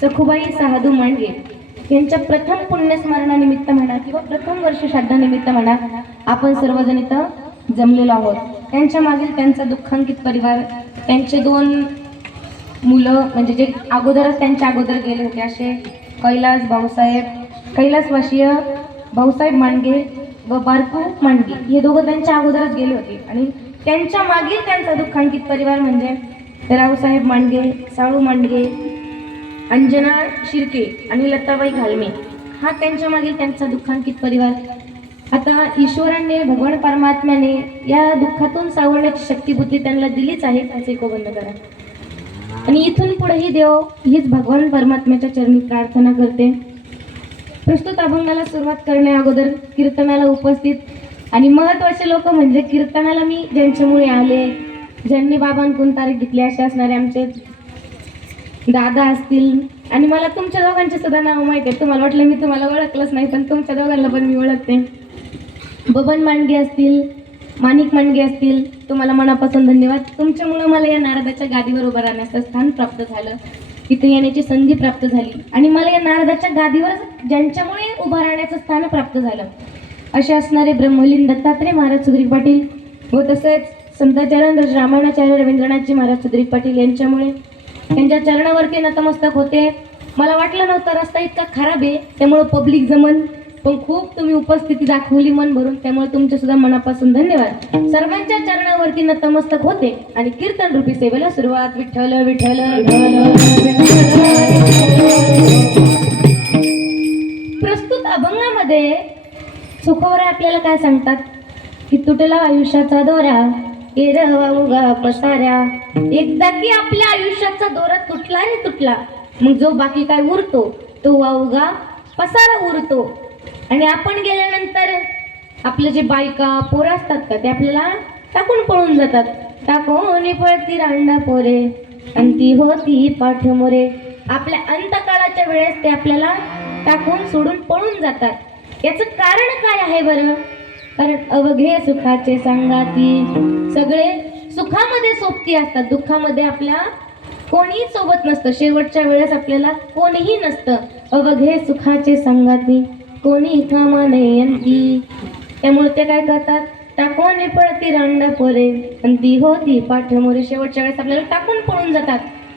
सखुबाई सहादू मांडगे यांच्या प्रथम पुण्यस्मरणानिमित्त म्हणा किंवा प्रथम वर्ष श्राद्धानिमित्त म्हणा आपण सर्वजण इथं जमलेलो आहोत. त्यांच्या मागील त्यांचा दुःखांकित परिवार त्यांचे दोन मुलं म्हणजे जे अगोदरच त्यांच्या अगोदर गेले होते असे कैलास भाऊसाहेब कैलासवासीय भाऊसाहेब मांडगे व बारकू मांडगे हे दोघं त्यांच्या अगोदरच गेले होते. आणि त्यांच्या मागील त्यांचा दुःखांकित परिवार म्हणजे रावसाहेब मांडगे साळू मांडगे अंजना शिर्के आणि लताबाई घालमे हा त्यांच्या मागील त्यांचा दुःखांकित परिवार. आता ईश्वराने भगवान परमात्म्याने या दुःखातून सावरण्याची शक्तिबुद्धी त्यांना दिलीच आहे त्याचे कोबंद करा. आणि इथून पुढेही देव हीच भगवान परमात्म्याच्या चरणी प्रार्थना करते. प्रस्तुत अभंगाला सुरुवात करण्या अगोदर कीर्तनाला उपस्थित आणि महत्त्वाचे लोक म्हणजे कीर्तनाला मी ज्यांच्यामुळे आले ज्यांनी बाबांकडून तारीख घेतली असे असणारे आमचे दादा असतील. आणि मला तुमच्या दोघांचे सुद्धा नाव माहिती आहे. तुम्हाला वाटलं मी तुम्हाला ओळखलंच नाही पण तुमच्या दोघांना पण मी ओळखते. बबन मांडगे असतील माणिक मांडगे असतील तुम्हाला मनापासून धन्यवाद. तुमच्यामुळं मला या नारदाच्या गादीवर उभं राहण्याचं स्थान प्राप्त झालं. तिथे येण्याची संधी प्राप्त झाली. आणि मला या नारदाच्या गादीवर ज्यांच्यामुळे उभं राहण्याचं स्थान प्राप्त झालं. असे असणारे ब्रह्मलीन दत्तात्रय महाराज सुधीर पाटील व तसेच संताचरण रामायणाचार्य रवींद्रनाथजी महाराज सुधीर पाटील यांच्यामुळे त्यांच्या चरणावरती नतमस्तक होते. मला वाटलं नव्हतं रस्ता इतका खराब आहे. त्यामुळं पब्लिक जमन. पण खूप तुम्ही उपस्थिती दाखवली मन भरून. त्यामुळे तुमचे सुद्धा मनापासून धन्यवाद. सर्वांच्या चरणावरती नतमस्तक होते. आणि कीर्तन रूपी सेवेला सुरुवात. विठ्ठल विठ्ठल विठ्ठल, विठ्ठल. प्रस्तुत अभंगामध्ये सुखवरा आपल्याला काय सांगतात? की तुटला आयुष्याचा दोरा. हिरवा उगा पसाऱ्या. एकदा की आपल्या आयुष्याचा दोरा तुटला रे तुटला. मग जो बाकी काय उरतो तो वावगा पसारा उरतो. आणि आपण गेल्यानंतर आपलं जे बायका पोरं असतात का ते आपल्याला टाकून पळून जातात. टाकून पळती रांडा पोरे आणि ती होती पाठमोरे. आपल्या अंतकाळाच्या वेळेस ते आपल्याला टाकून सोडून पळून जातात. याचं कारण काय आहे बरं? कारण अवघे सुखाचे सांगाती. सगळे सुखामध्ये सोबती असतात. दुःखामध्ये आपल्या कोणीही सोबत नसतं. शेवटच्या वेळेस आपल्याला कोणीही नसतं. अवघे सुखाचे सांगाती. कोणी कामा नयंती. आणखी त्यामुळे ते काय करतात? टाकून पळती रांडा पोरे. आणि ती होती पाठमोरे. शेवटच्या वेळेस आपल्याला टाकून पळून जातात.